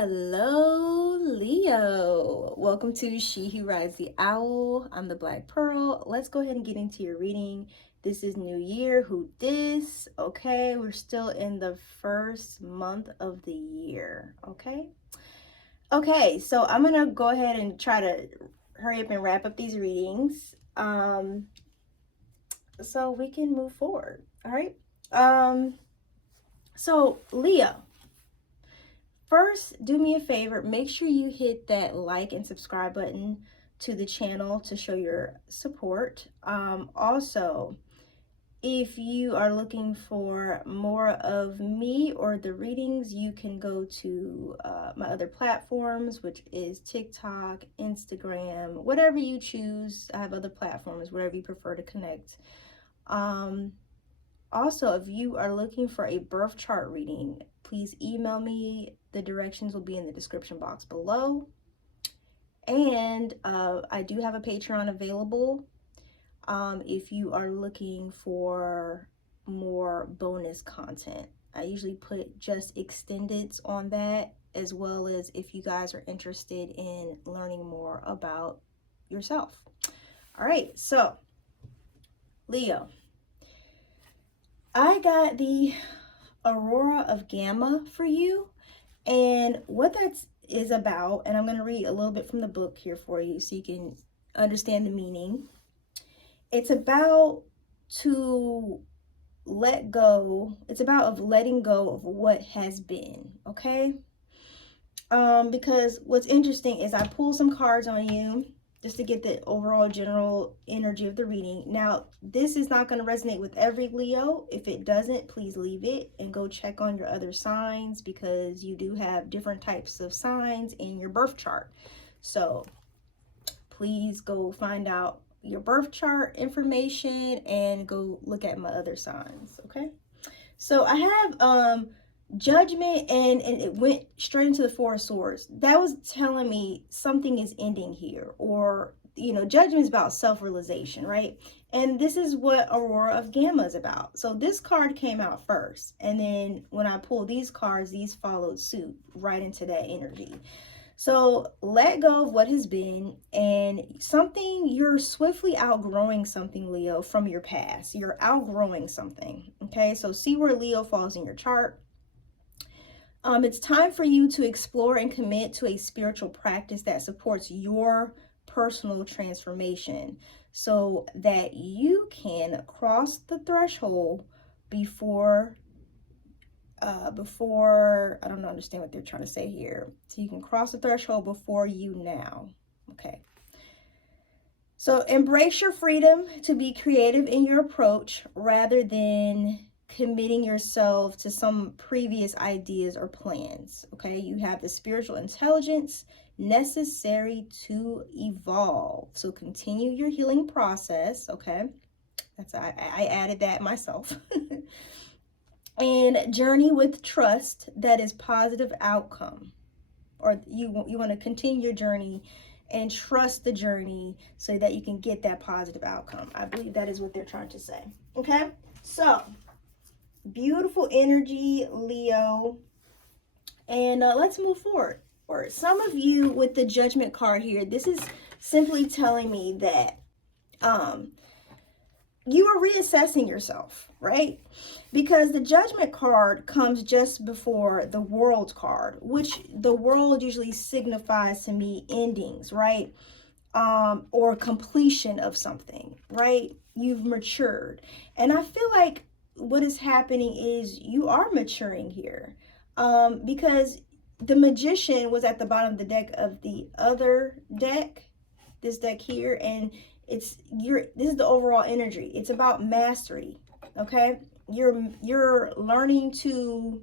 Hello, Leo. Welcome to She Who Rides the Owl. I'm the Black Pearl. Let's go ahead and get into your reading. This is New Year. Who dis? Okay, we're still in the first month of the year. Okay, so I'm gonna go ahead and try to hurry up and wrap up these readings, so we can move forward. All right. So Leo. First, do me a favor, make sure you hit that like and subscribe button to the channel to show your support. Also, if you are looking for more of me or the readings, you can go to my other platforms, which is TikTok, Instagram, whatever you choose. I have other platforms, whatever you prefer to connect. Also, if you are looking for a birth chart reading, please email me. The directions will be in the description box below. And I do have a Patreon available if you are looking for more bonus content. I usually put just extendeds on that, as well as if you guys are interested in learning more about yourself. All right, so Leo. I got the Aurora of Gamma for you, and what that is about, and I'm going to read a little bit from the book here for you so you can understand the meaning. It's about to let go. It's about of letting go of what has been, okay? Because what's interesting is I pulled some cards on you just to get the overall general energy of the reading. Now, this is not going to resonate with every Leo. If it doesn't, please leave it and go check on your other signs, because you do have different types of signs in your birth chart. So please go find out your birth chart information and go look at my other signs, okay? So I have Judgment, and it went straight into the Four of Swords. That was telling me something is ending here, or Judgment is about self-realization, right? And this is what Aurora of Gamma is about. So this card came out first, and then when I pulled these cards, these followed suit right into that energy. So let go of what has been, and you're swiftly outgrowing something, Leo, from your past. You're outgrowing something, okay? So see where Leo falls in your chart. It's time for you to explore and commit to a spiritual practice that supports your personal transformation, so that you can cross the threshold before I don't understand what they're trying to say here. So you can cross the threshold before you now. Okay. So embrace your freedom to be creative in your approach rather than committing yourself to some previous ideas or plans. Okay. You have the spiritual intelligence necessary to evolve. So continue your healing process. Okay. I added that myself. And journey with trust that is positive outcome, or you want to continue your journey and trust the journey so that you can get that positive outcome. I believe that is what they're trying to say. Okay, so beautiful energy, Leo, and let's move forward. For some of you with the Judgment card here, this is simply telling me that you are reassessing yourself, right? Because the Judgment card comes just before the World card, which the World usually signifies to me endings, right? Or completion of something, right? You've matured. And I feel like what is happening is you are maturing here, because the Magician was at the bottom of the deck of the other deck, this deck here, and this is the overall energy. It's about mastery, okay? You're learning to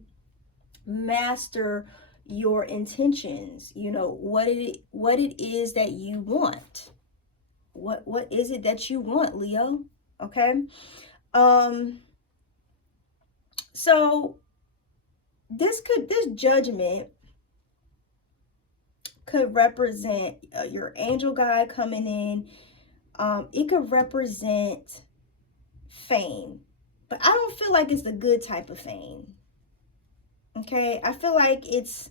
master your intentions. What it is that you want. What is it that you want, Leo? Okay? So this Judgment could represent your angel guide coming in. It could represent fame, but I don't feel like it's the good type of fame. Okay, I feel like it's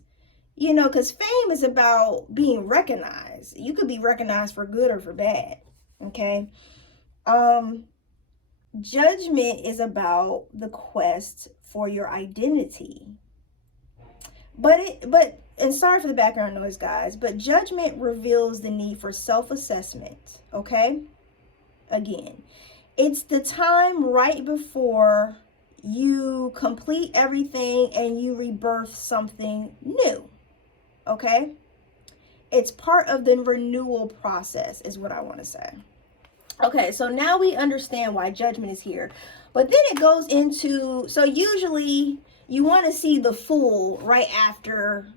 You know, because fame is about being recognized. You could be recognized for good or for bad. Okay. Judgment is about the quest for your identity. And sorry for the background noise, guys, but judgment reveals the need for self-assessment. Okay. Again, it's the time right before you complete everything and you rebirth something new. Okay. It's part of the renewal process is what I want to say. Okay, so now we understand why judgment is here. But then it goes into, so usually you want to see the Fool right after,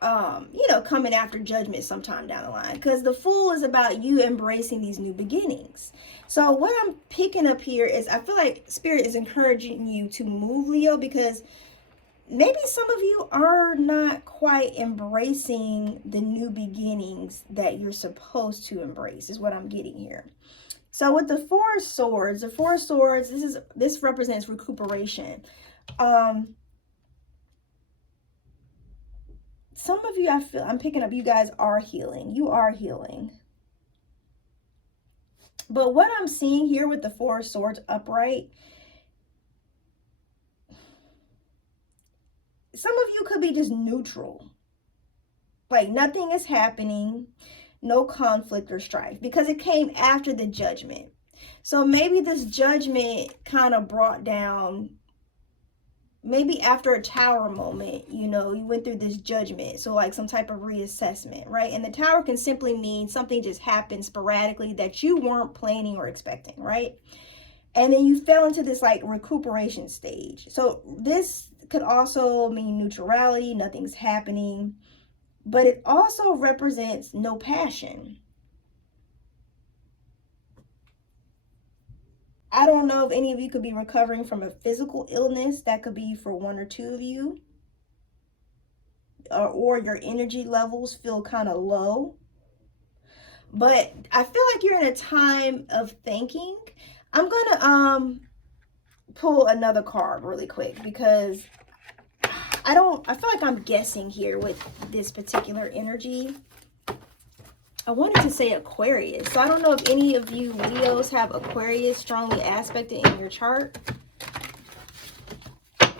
coming after judgment sometime down the line. Because the Fool is about you embracing these new beginnings. So what I'm picking up here is I feel like Spirit is encouraging you to move, Leo, because maybe some of you are not quite embracing the new beginnings that you're supposed to embrace, is what I'm getting here. So with the Four of Swords, this represents recuperation. Some of you, I'm picking up, you guys are healing. You are healing. But what I'm seeing here with the Four of Swords upright, some of you could be just neutral. Like nothing is happening, no conflict or strife, because it came after the judgment. So maybe this judgment kind of brought down, maybe after a tower moment, you went through this judgment. So like some type of reassessment, right? And the tower can simply mean something just happened sporadically that you weren't planning or expecting, right? And then you fell into this like recuperation stage. So this could also mean neutrality, nothing's happening, but it also represents no passion. I don't know if any of you could be recovering from a physical illness. That could be for one or two of you. Or your energy levels feel kind of low. But I feel like you're in a time of thinking. I'm going to pull another card really quick because I feel like I'm guessing here with this particular energy. I wanted to say Aquarius. So I don't know if any of you Leos have Aquarius strongly aspected in your chart. I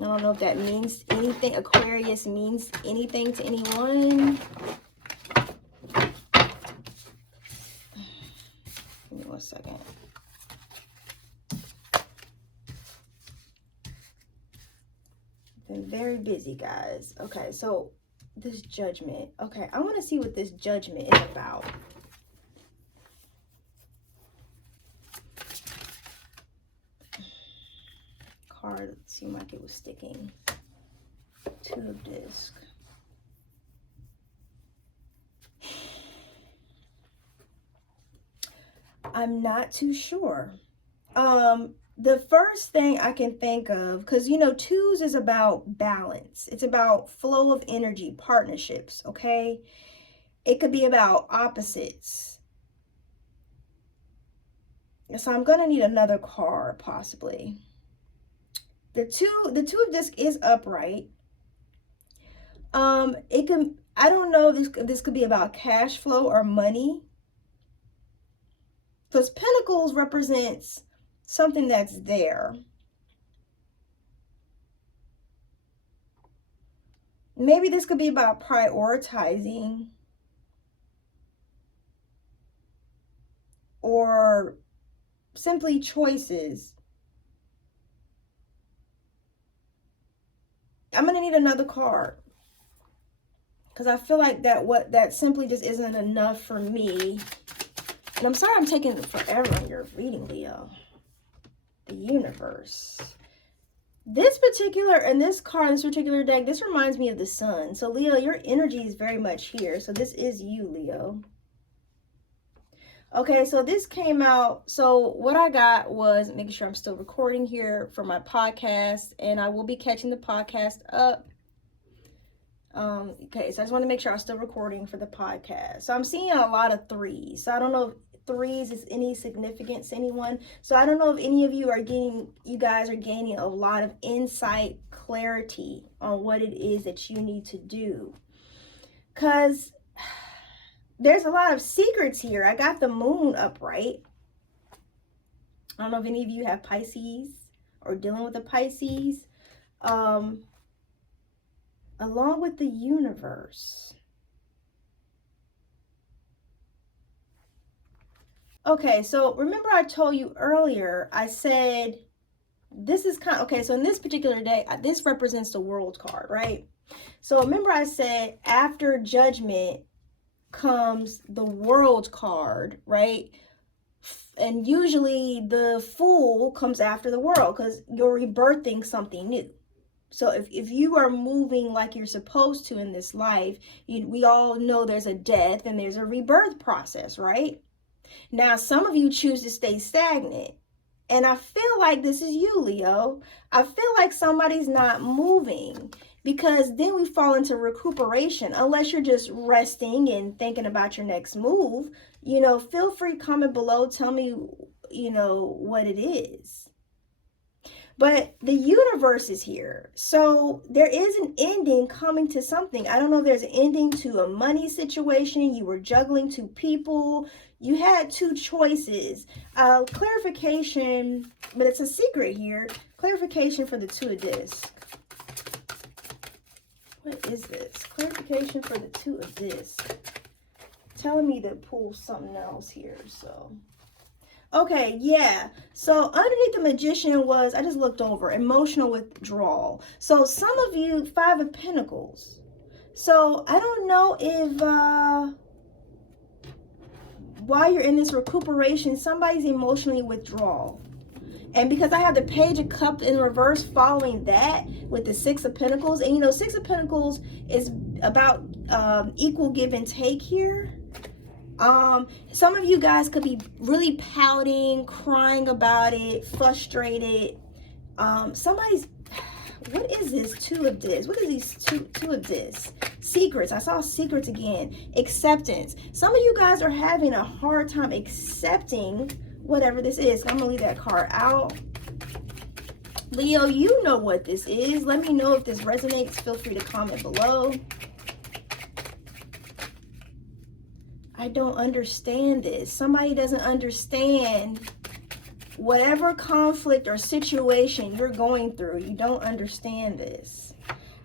don't know if that means anything. Aquarius means anything to anyone. Give me 1 second. Been very busy, guys. Okay, so this judgment. Okay, I want to see what this judgment is about. Card seemed like it was sticking. Two of disc. I'm not too sure. The first thing I can think of, because twos is about balance. It's about flow of energy, partnerships, okay? It could be about opposites. So I'm gonna need another card, possibly. The two of disc is upright. I don't know if this could be about cash flow or money. Because Pentacles represents something that's there. Maybe this could be about prioritizing or simply choices. I'm going to need another card because I feel like that simply just isn't enough for me. And I'm sorry I'm taking forever on your reading, Leo. The universe. This particular deck, this reminds me of the sun. So Leo, your energy is very much here. So this is you, Leo. Okay, so this came out. So what I got was making sure I'm still recording here for my podcast, and I will be catching the podcast up. Okay, so I just want to make sure I'm still recording for the podcast. So I'm seeing a lot of threes. So I don't know if threes is any significance to anyone. So I don't know if any of you guys are gaining a lot of insight, clarity on what it is that you need to do. Because there's a lot of secrets here. I got the moon upright. I don't know if any of you have Pisces or dealing with the Pisces. Along with the universe. Okay, so remember I told you earlier, I said this is kind of, okay, so in this particular day, this represents the World card, right? So remember I said after Judgment comes the World card, right? And usually the Fool comes after the World because you're rebirthing something new. So if you are moving like you're supposed to in this life, we all know there's a death and there's a rebirth process, right? Now, some of you choose to stay stagnant. And I feel like this is you, Leo. I feel like somebody's not moving, because then we fall into recuperation. Unless you're just resting and thinking about your next move, you know, feel free, comment below, tell me, you know, what it is. But the universe is here. So there is an ending coming to something. I don't know if there's an ending to a money situation. You were juggling two people. You had two choices. Clarification, but it's a secret here. Clarification for the Two of Discs. What is this? Clarification for the Two of Discs. Telling me to pull something else here, so... Okay, yeah. So underneath the Magician was, I just looked over, emotional withdrawal. So some of you, Five of Pentacles. So I don't know if while you're in this recuperation, somebody's emotionally withdrawal. And because I have the Page of Cups in reverse following that with the Six of Pentacles. And you know, Six of Pentacles is about equal give and take here. Some of you guys could be really pouting, crying about it, frustrated. Somebody's, what is this Two of Discs? What is these two of Discs? Secrets. I saw secrets again. Acceptance. Some of you guys are having a hard time accepting whatever this is. I'm gonna leave that card out. Leo, you know what this is. Let me know if this resonates. Feel free to comment below. I don't understand this. Somebody doesn't understand whatever conflict or situation you're going through. You don't understand this.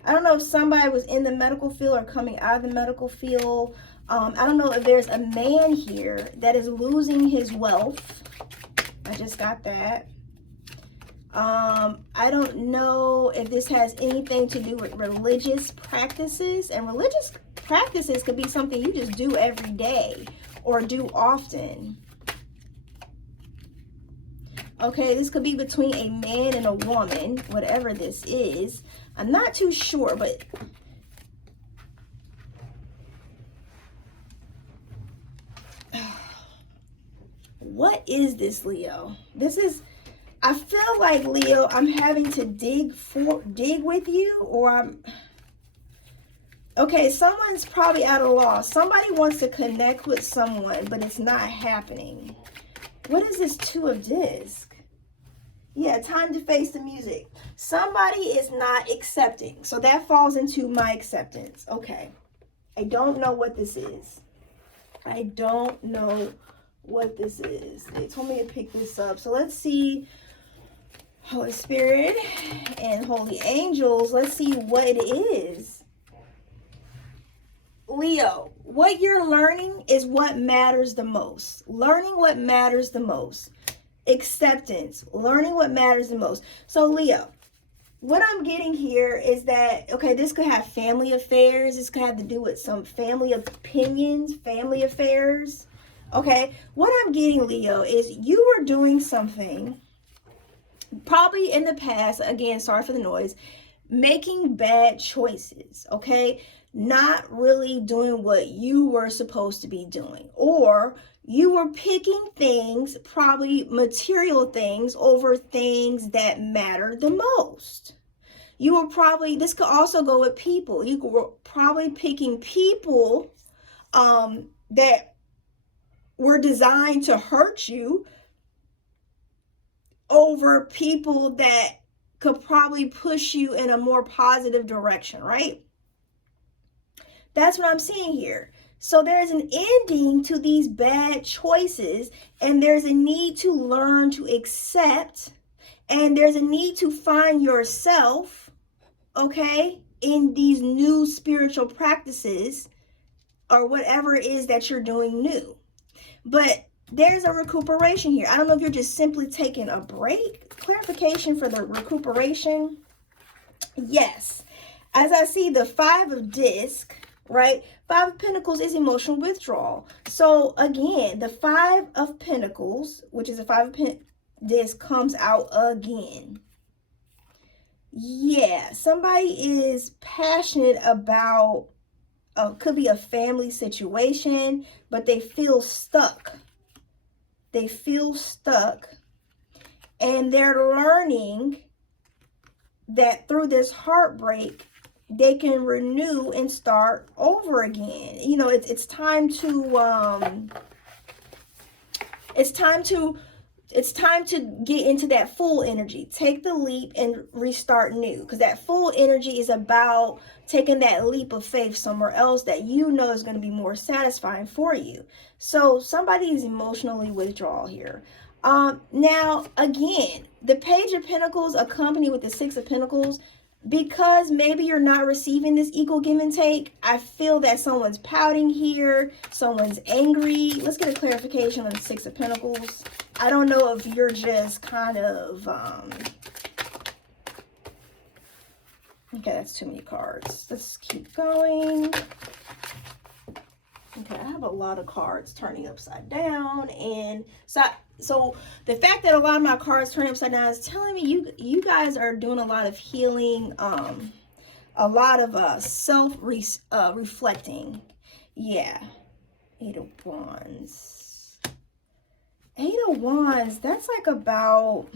I don't know if somebody was in the medical field or coming out of the medical field. I don't know if there's a man here that is losing his wealth. I just got that. I don't know if this has anything to do with religious practices. And religious practices could be something you just do every day or do often. Okay, this could be between a man and a woman, whatever this is. I'm not too sure, but what is this, Leo? This is, I feel like, Leo, I'm having to dig with you, or I'm... Okay, someone's probably at a loss. Somebody wants to connect with someone, but it's not happening. What is this Two of Discs? Yeah, time to face the music. Somebody is not accepting. So that falls into my acceptance. Okay. I don't know what this is. I don't know what this is. They told me to pick this up. So let's see. Holy Spirit and Holy Angels. Let's see what it is. Leo, what you're learning is what matters the most. Learning what matters the most. Acceptance. Learning what matters the most. So, Leo, what I'm getting here is that, okay, this could have family affairs. This could have to do with some family opinions, family affairs. Okay, what I'm getting, Leo, is you were doing something probably in the past, again, sorry for the noise, making bad choices, okay? Not really doing what you were supposed to be doing, or you were picking things, probably material things, over things that matter the most. You were probably, this could also go with people. You were probably picking people that were designed to hurt you over people that could probably push you in a more positive direction, right? That's what I'm seeing here. So there's an ending to these bad choices, and there's a need to learn to accept, and there's a need to find yourself, okay, in these new spiritual practices or whatever it is that you're doing new. But there's a recuperation here. I don't know if you're just simply taking a break. Clarification for the recuperation. Yes. As I see the 5 of disc, right? 5 of Pentacles is emotional withdrawal. So again, the 5 of Pentacles, which is a 5 of disc, comes out again. Yeah, somebody is passionate about, could be a family situation, but they feel stuck. They feel stuck, and they're learning that through this heartbreak, they can renew and start over again. You know, it's time to it's time to get into that full energy. Take the leap and restart new, because that full energy is about taking that leap of faith somewhere else that you know is going to be more satisfying for you. So somebody is emotionally withdrawal here. Now, again, the Page of Pentacles accompanied with the 6 of Pentacles, because maybe you're not receiving this equal give and take. I feel that someone's pouting here. Someone's angry. Let's get a clarification on the 6 of Pentacles. I don't know if you're just kind of, okay, that's too many cards. Let's keep going. Okay, I have a lot of cards turning upside down, and so the fact that a lot of my cards turn upside down is telling me you guys are doing a lot of healing, a lot of self reflecting. Yeah, 8 of Wands. 8 of Wands. That's like about.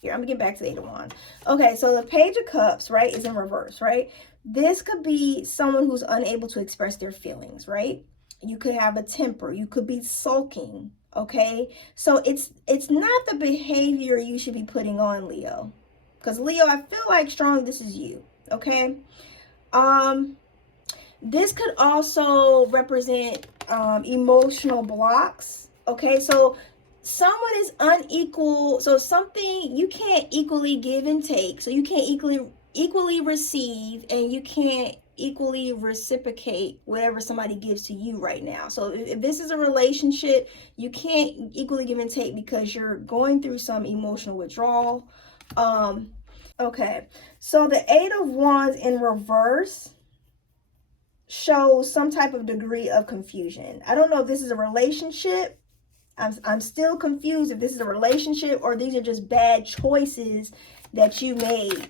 Here, I'm gonna get back to the 8 of Wands. Okay, so the Page of Cups, right, is in reverse, right? This could be someone who's unable to express their feelings, right? You could have a temper. You could be sulking, okay? So it's not the behavior you should be putting on, Leo. Because, Leo, I feel like strong this is you, okay? This could also represent emotional blocks, okay? So someone is unequal. So something you can't equally give and take. So you can't equally receive, and you can't equally reciprocate whatever somebody gives to you right now. So if this is a relationship, you can't equally give and take because you're going through some emotional withdrawal. Okay, so the 8 of Wands in reverse shows some type of degree of confusion. I don't know if this is a relationship. I'm still confused if this is a relationship or these are just bad choices that you made,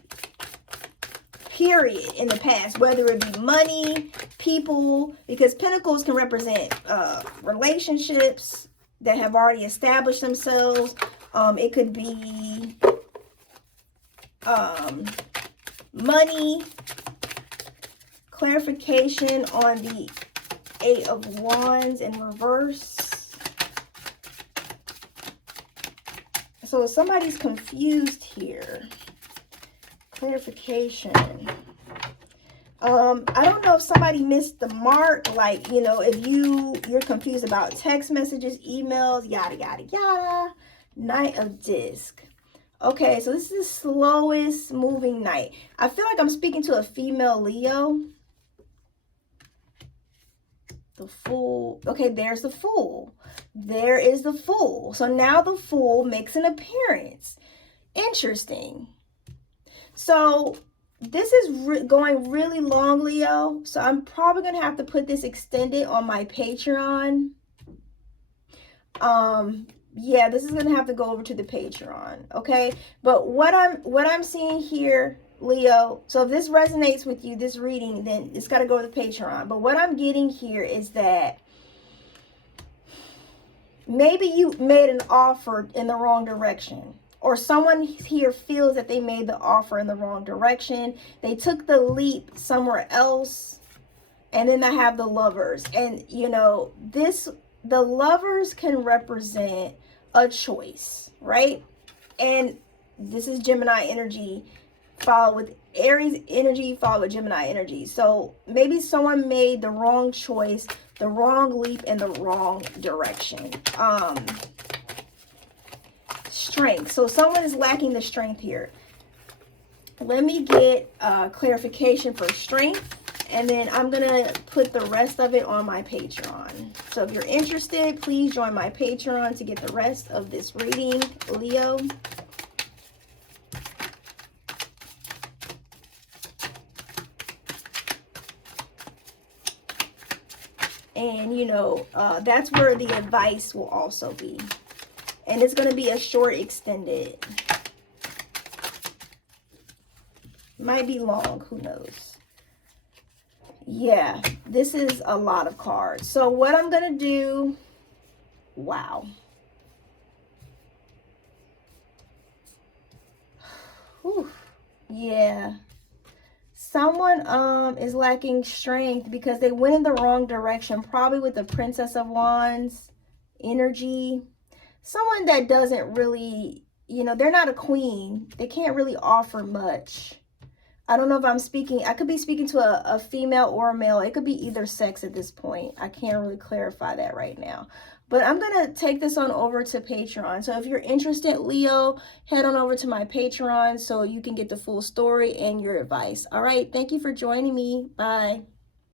period, in the past, whether it be money, people, because Pentacles can represent relationships that have already established themselves. It could be money. Clarification on the 8 of Wands in reverse. So somebody's confused here. Clarification. I don't know if somebody missed the mark, like, you know, if you're confused about text messages, emails, yada, yada, yada. Knight of Disc. Okay, so this is the slowest moving knight. I feel like I'm speaking to a female Leo. The Fool. Okay, there's the Fool. There is the Fool. So now the Fool makes an appearance. Interesting. So this is going really long, Leo. So I'm probably going to have to put this extended on my Patreon. Yeah, this is going to have to go over to the Patreon, okay? But what I'm seeing here, Leo, so if this resonates with you, this reading, then it's got to go to the Patreon. But what I'm getting here is that maybe you made an offer in the wrong direction, or someone here feels that they made the offer in the wrong direction. They took the leap somewhere else, and then I have the Lovers. And, you know, the Lovers can represent a choice, right? And This is Gemini energy, followed with Aries energy, followed with Gemini energy. So maybe someone made the wrong choice, the wrong leap in the wrong direction. Strength. So someone is lacking the strength here. Let me get clarification for strength, and then I'm going to put the rest of it on my Patreon. So if you're interested, please join my Patreon to get the rest of this reading, Leo. And, you know, that's where the advice will also be. And it's going to be a short extended. Might be long, who knows. Yeah, this is a lot of cards. So what I'm going to do, wow. Whew. Yeah. Someone is lacking strength because they went in the wrong direction, probably with the Princess of Wands energy. Someone that doesn't really, you know, they're not a queen. They can't really offer much. I don't know if I'm speaking, I could be speaking to a female or a male. It could be either sex at this point. I can't really clarify that right now. But I'm going to take this on over to Patreon. So if you're interested, Leo, head on over to my Patreon so you can get the full story and your advice. All right. Thank you for joining me. Bye.